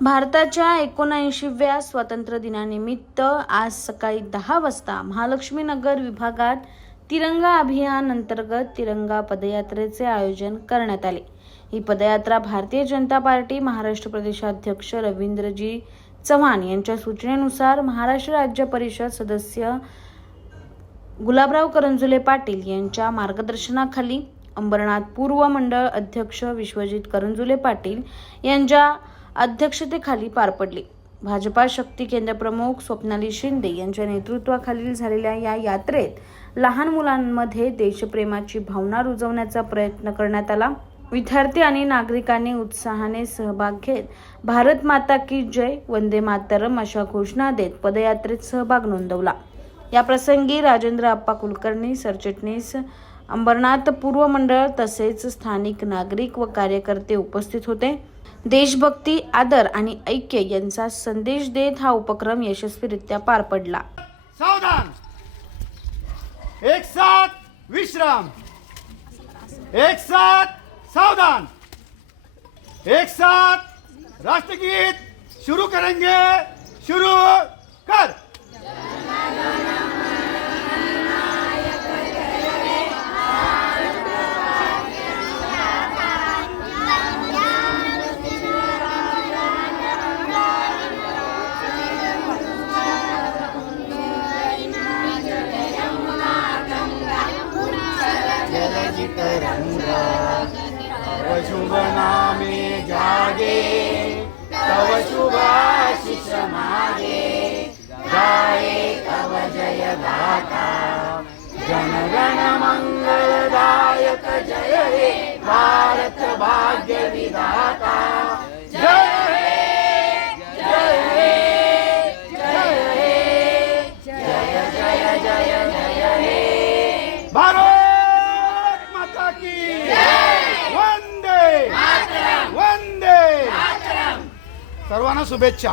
भारताच्या एकोणऐंशीव्या स्वातंत्र्य दिनानिमित्त आज सकाळी दहा वाजता महालक्ष्मी नगर विभागात तिरंगा अभियान अंतर्गत तिरंगा पदयात्रेचे आयोजन करण्यात आले. ही पदयात्रा भारतीय जनता पार्टी महाराष्ट्र प्रदेशाध्यक्ष रवींद्रजी चव्हाण यांच्या सूचनेनुसार महाराष्ट्र राज्य परिषद सदस्य गुलाबराव करंजुले पाटील यांच्या मार्गदर्शनाखाली अंबरनाथ पूर्व मंडळ अध्यक्ष विश्वजित करंजुले पाटील यांच्या अध्यक्षतेखाली पार पडली. भाजपा शक्ती केंद्र प्रमुख स्वप्नाली शिंदे यांच्या नेतृत्वाखालील झालेल्या या यात्रेत लहान मुलांमध्ये देशप्रेमाची भावना रुजवण्याचा प्रयत्न करण्यात आला. विद्यार्थी आणि नागरिकांनी उत्साहाने सहभाग घेत भारत माता की जय वंदे मातरम अशा घोषणा देत पदयात्रेत सहभाग नोंदवला. या प्रसंगी राजेंद्र आप्पा कुलकर्णी सरचिटणीस अंबरनाथ पूर्व मंडळ तसेच स्थानिक नागरिक व कार्यकर्ते उपस्थित होते. देशभक्ती आदर आणि ऐक्य यांचा संदेश देत हा उपक्रम यशस्वीरित्या पार पडला. सावधान. एक साथ विश्राम. एक साथ सावधान. एक साथ राष्ट्रगीत शुरू करेंगे. शुरू. तव शुभ नामे जागे तव शुभाशिष मागे गाये तव जय दाता जन गण मंगलदायक जय हे भारत भाग्य विधाता सर्वांना शुभेच्छा.